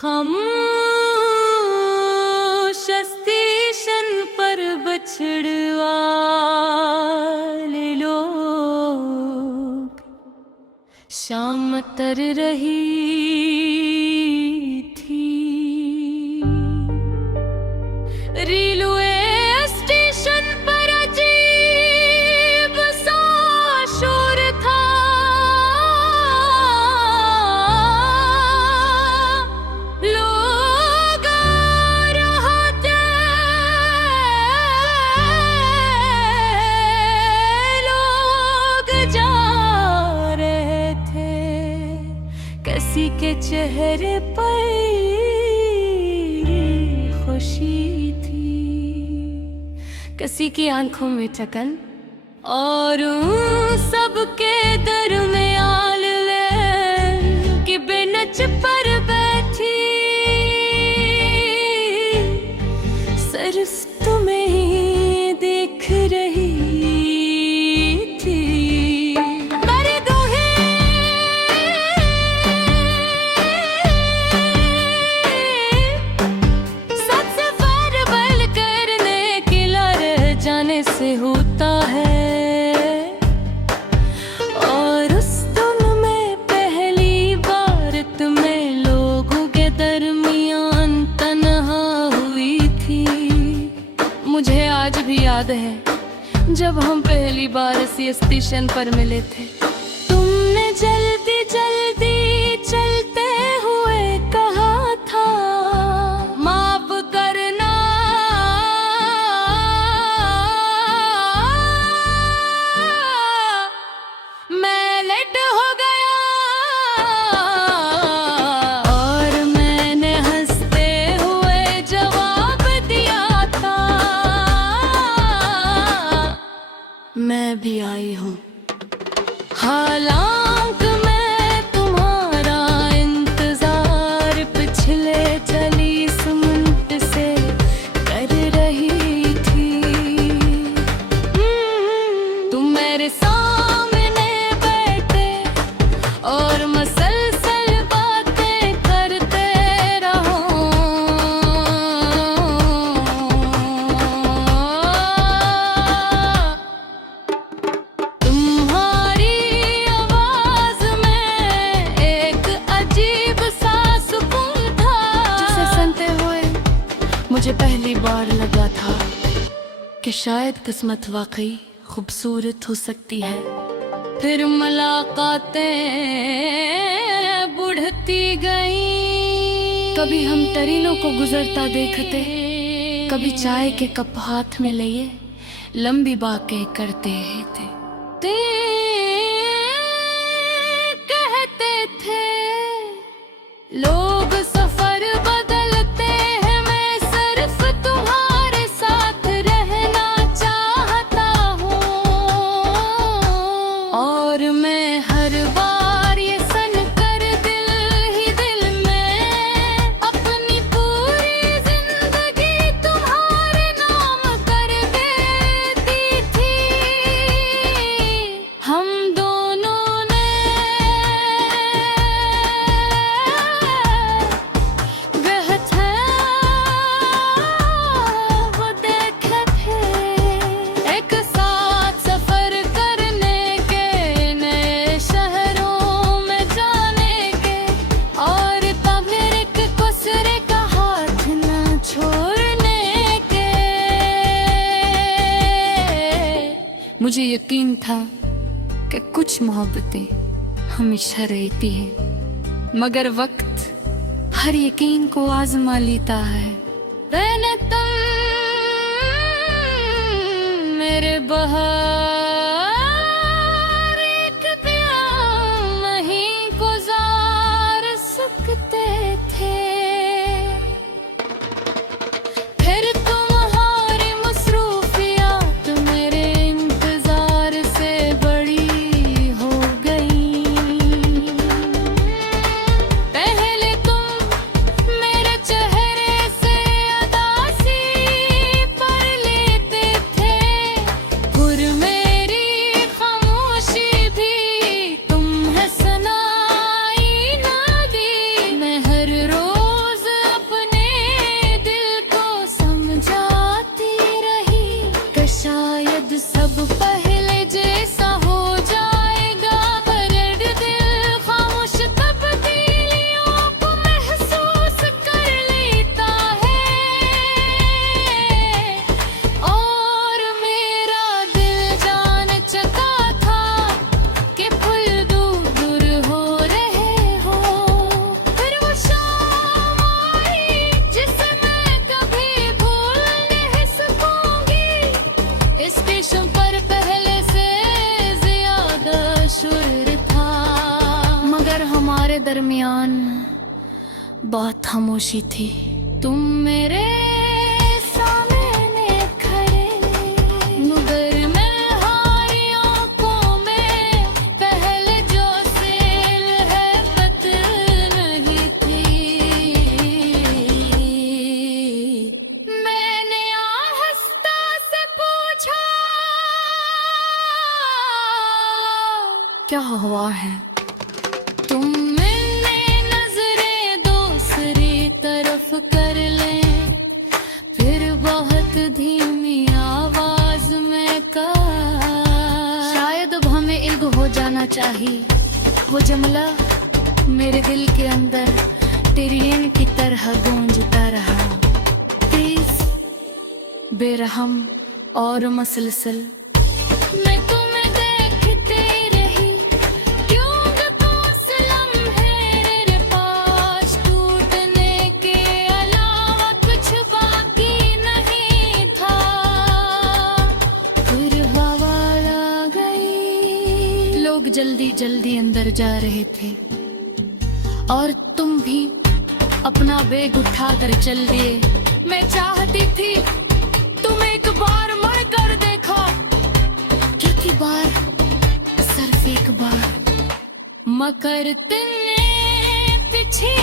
खामोश स्टेशन पर बछड़वाले लोग शाम तर रही थी। रेलवे स्टेशन पर अजीब सा शोर था। लोग आ रहे थे, लोग जा रहे थे। किसी के चेहरे पर खुशी थी, किसी की आंखों में थकन, और सबके दरमियान कि बेंच पर बैठी सिर्फ तुम्हें ही देख रही थी। मेरे दोहे सबसे बल करने के रह जाने से होता है, और उस दिन में पहली बार तुम्हें लोगों के दरमियान तन्हा हुई थी। मुझे आज भी याद है जब हम पहली बार इसी स्टेशन पर मिले थे। तुमने जल्दी जल्दी चलते हुए कहा था, माफ करना मैं लेट हो गया। और मैंने हंसते हुए जवाब दिया था, मैं भी आई हूँ। हालांकि मैं तुम्हारा इंतजार पिछले 40 मिनट से कर रही थी। तुम मेरे सामने बैठे और मसलसल बातें करते रहो। तुम्हारी आवाज में एक अजीब सा सुकून था, जिसे सुनते हुए मुझे पहली बार लगा था कि शायद किस्मत वाकई खूबसूरत हो सकती है। फिर मुलाकातें बढ़ती गईं। कभी हम टरीनों को गुजरता देखते, कभी चाय के कप हाथ में लिए लंबी बातें करते थे। ते कहते थे लोग सफर बदलते हैं, मैं सिर्फ तुम्हारे साथ रहना चाहता हूँ। और मैं हर बार ये सन कर दिल ही दिल में अपनी पूरी जिंदगी तुम्हारे नाम कर देती थी। हम दोनों ने वह था वो देखे थे, एक साथ सफर करने के, नए शहरों में जाने के, और तब एक दूसरे का हाथ न छोड़ने के। मुझे यकीन था कि कुछ मोहब्बतें हमेशा रहती हैं, मगर वक्त हर यकीन को आजमा लेता है। रहने तुम मेरे बहार एक प्यार नहीं गुजार सकते थे। फिर तुम्हारी मसरूफियात मेरे इंतजार से बड़ी हो गई। पहले तुम मेरे चेहरे से अदासी पर लेते थे, फिर मैं दरमियान बहुत खामोशी थी। तुम मेरे सामने खड़े, मगर मैं हारी आंखों में पहले जो सेल है पत नहीं थी। मैंने आहिस्ता से पूछा, क्या हुआ है? तुम मिलने नजरें दूसरी तरफ कर ले, फिर बहुत धीमी आवाज में कहा, शायद अब हमें इल्म हो जाना चाहिए। वो जुमला मेरे दिल के अंदर टिरियन की तरह गूंजता रहा, तेज, बेरहम और मसलसल। मैं तुम्हें देखती रही, क्यों पास लम्हे तेरे पास, टूटने के अलावा कुछ बाकी नहीं था। फिर हवा आ गई, लोग जल्दी जल्दी अंदर जा रहे थे और तुम भी अपना बैग उठा कर चल दिए। मैं चाहती थी तुम एक बार मुड़ कर देखो, एक बार, सिर्फ एक बार, मगर तुमने पीछे